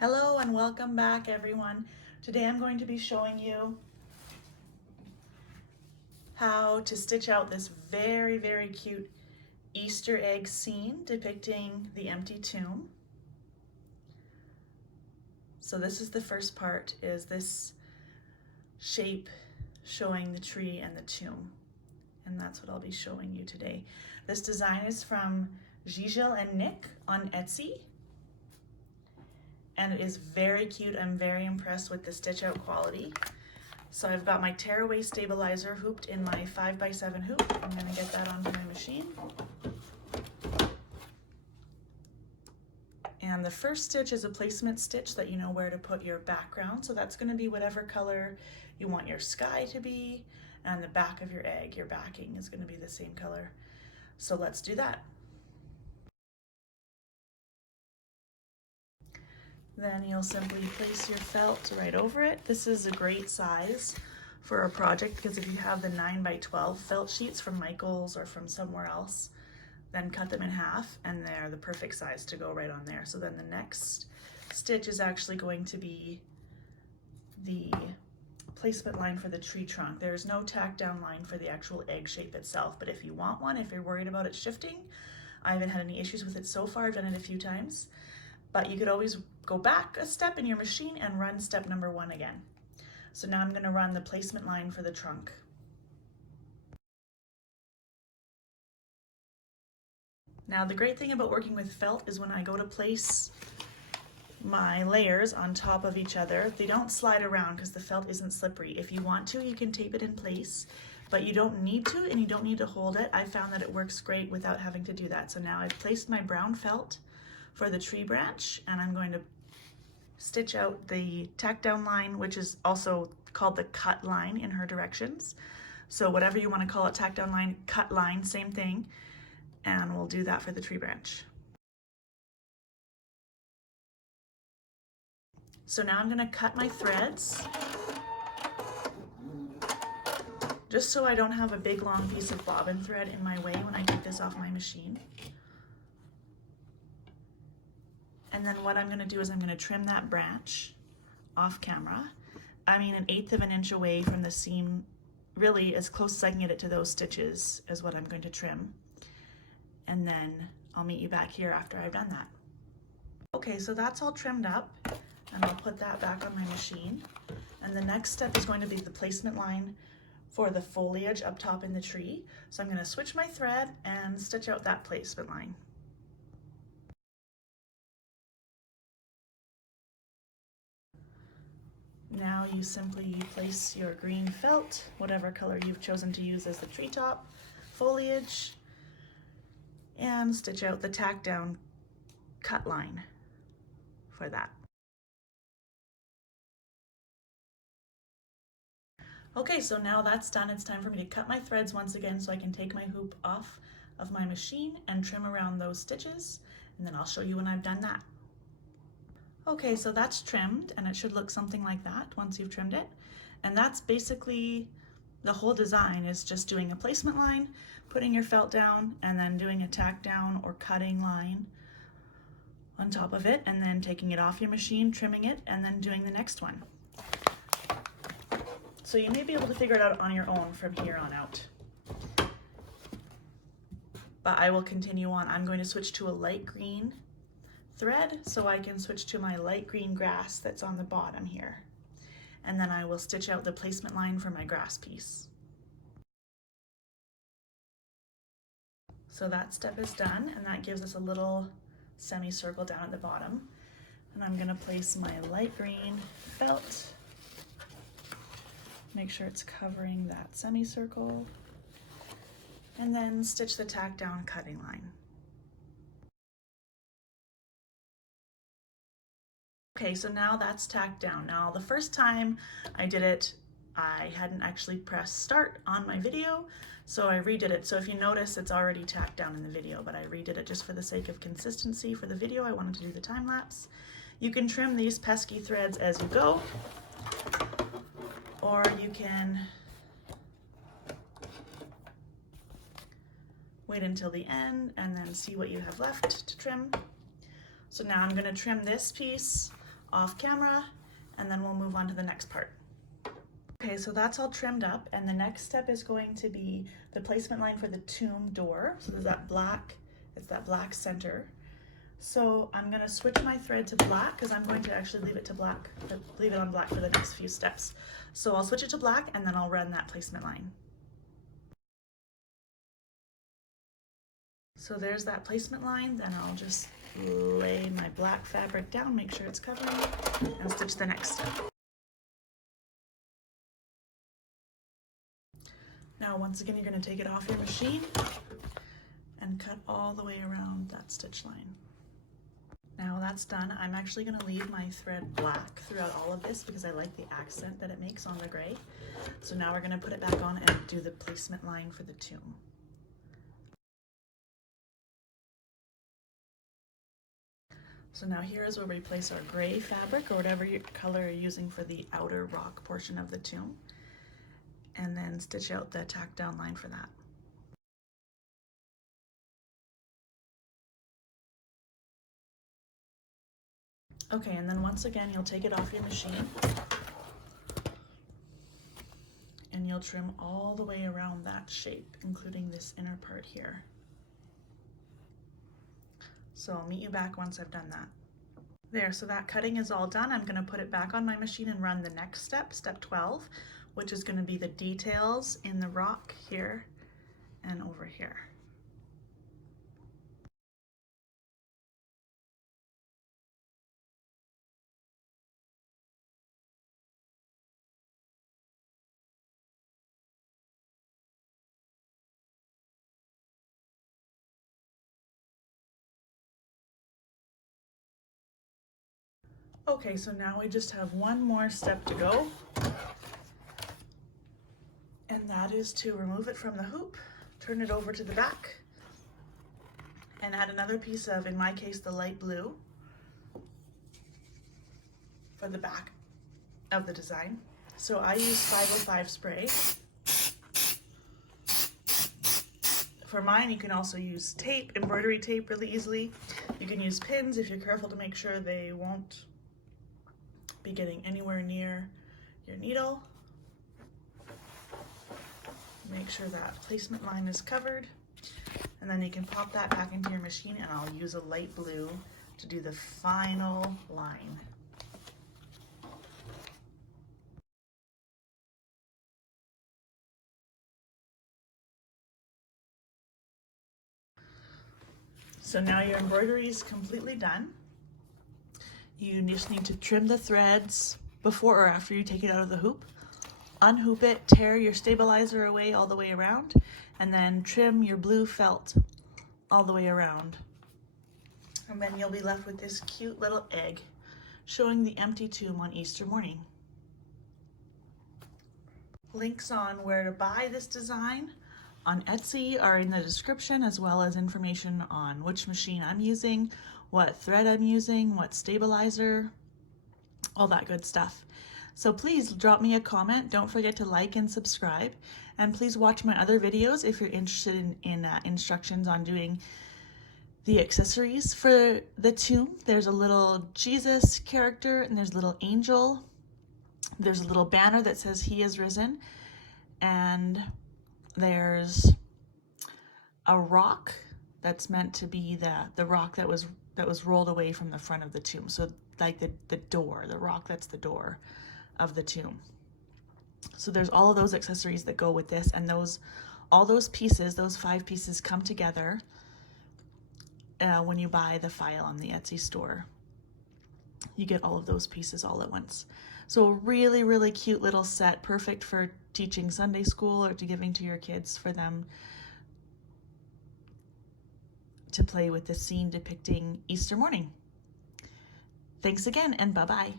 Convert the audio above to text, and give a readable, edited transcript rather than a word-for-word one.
Hello and welcome back, everyone. Today I'm going to be showing you how to stitch out this very cute Easter egg scene depicting the empty tomb. So this is the first part, is this shape showing the tree and the tomb. And that's what I'll be showing you today. This design is from Gigilandnic on Etsy. And it is very cute. I'm very impressed with the stitch out quality. So I've got my tearaway stabilizer hooped in my 5x7 hoop. I'm going to get that onto my machine. And the first stitch is a placement stitch that you know where to put your background. So that's going to be whatever color you want your sky to be, and the back of your egg, your backing, is going to be the same color. So let's do that. Then you'll simply place your felt right over it. This is a great size for a project because if you have the 9x12 felt sheets from Michael's or from somewhere else, then cut them in half and they're the perfect size to go right on there. So then the next stitch is actually going to be the placement line for the tree trunk. There's no tack down line for the actual egg shape itself, but if you want one, if you're worried about it shifting, I haven't had any issues with it so far. I've done it a few times. But you could always go back a step in your machine and run step number 1 again. So now I'm going to run the placement line for the trunk. Now the great thing about working with felt is when I go to place my layers on top of each other, they don't slide around because the felt isn't slippery. If you want to, you can tape it in place, but you don't need to, and you don't need to hold it. I found that it works great without having to do that. So now I've placed my brown felt for the tree branch, and I'm going to stitch out the tack down line, which is also called the cut line in her directions. So whatever you want to call it, tack down line, cut line, same thing. And we'll do that for the tree branch. So now I'm going to cut my threads, just so I don't have a big long piece of bobbin thread in my way when I get this off my machine. And then what I'm going to do is I'm going to trim that branch off camera. I mean, 1/8 of an inch away from the seam, really as close as I can get it to those stitches is what I'm going to trim. And then I'll meet you back here after I've done that. Okay, so that's all trimmed up, and I'll put that back on my machine. And the next step is going to be the placement line for the foliage up top in the tree. So I'm going to switch my thread and stitch out that placement line. Now you simply place your green felt, whatever color you've chosen to use as the treetop foliage, and stitch out the tack down cut line for that. Okay, so now that's done. It's time for me to cut my threads once again so I can take my hoop off of my machine and trim around those stitches, and then I'll show you when I've done that. Okay, so that's trimmed, and it should look something like that once you've trimmed it. And that's basically the whole design, is just doing a placement line, putting your felt down, and then doing a tack down or cutting line on top of it, and then taking it off your machine, trimming it, and then doing the next one. So you may be able to figure it out on your own from here on out. But I will continue on. I'm going to switch to a light green thread so I can switch to my light green grass that's on the bottom here. And then I will stitch out the placement line for my grass piece. So that step is done, and that gives us a little semicircle down at the bottom. And I'm going to place my light green felt, make sure it's covering that semicircle, and then stitch the tack down cutting line. Okay, so now that's tacked down. Now the first time I did it, I hadn't actually pressed start on my video, so I redid it. So if you notice, it's already tacked down in the video, but I redid it just for the sake of consistency for the video. I wanted to do the time lapse. You can trim these pesky threads as you go, or you can wait until the end and then see what you have left to trim. So now I'm going to trim this piece off camera, and then we'll move on to the next part. Okay, so that's all trimmed up, and the next step is going to be the placement line for the tomb door. So there's that black, it's that black center. So I'm gonna switch my thread to black because I'm going to actually leave it on black for the next few steps. So I'll switch it to black and then I'll run that placement line. So there's that placement line, then I'll just lay my black fabric down, make sure it's covering, and stitch the next step. Now once again, you're going to take it off your machine and cut all the way around that stitch line. Now that's done, I'm actually going to leave my thread black throughout all of this because I like the accent that it makes on the gray. So now we're going to put it back on and do the placement line for the tomb. So now here is where we place our gray fabric or whatever color you're using for the outer rock portion of the tomb, and then stitch out the tack down line for that. Okay, and then once again, you'll take it off your machine and you'll trim all the way around that shape, including this inner part here. So I'll meet you back once I've done that. There, so that cutting is all done. I'm gonna put it back on my machine and run the next step, step 12, which is gonna be the details in the rock here and over here. Okay, so now we just have one more step to go, and that is to remove it from the hoop, turn it over to the back, and add another piece of, in my case, the light blue for the back of the design. So I use 505 spray. For mine, you can also use tape, embroidery tape really easily. You can use pins if you're careful to make sure they won't be getting anywhere near your needle. Make sure that placement line is covered, and then you can pop that back into your machine, and I'll use a light blue to do the final line. So now your embroidery is completely done. You just need to trim the threads before or after you take it out of the hoop. Unhoop it, tear your stabilizer away all the way around, and then trim your blue felt all the way around. And then you'll be left with this cute little egg showing the empty tomb on Easter morning. Links on where to buy this design on Etsy are in the description, as well as information on which machine I'm using, what thread I'm using, what stabilizer, all that good stuff. So please drop me a comment. Don't forget to like and subscribe. And please watch my other videos if you're interested in instructions on doing the accessories for the tomb. There's a little Jesus character, and there's a little angel. There's a little banner that says "He is risen." And there's a rock that's meant to be the rock that was rolled away from the front of the tomb. So like the door, the rock that's the door of the tomb. So there's all of those accessories that go with this, and all those pieces, those 5 pieces, come together when you buy the file on the Etsy store. You get all of those pieces all at once. So a really, really cute little set, perfect for teaching Sunday school or to giving to your kids for them to play with the scene depicting Easter morning. Thanks again, and bye-bye.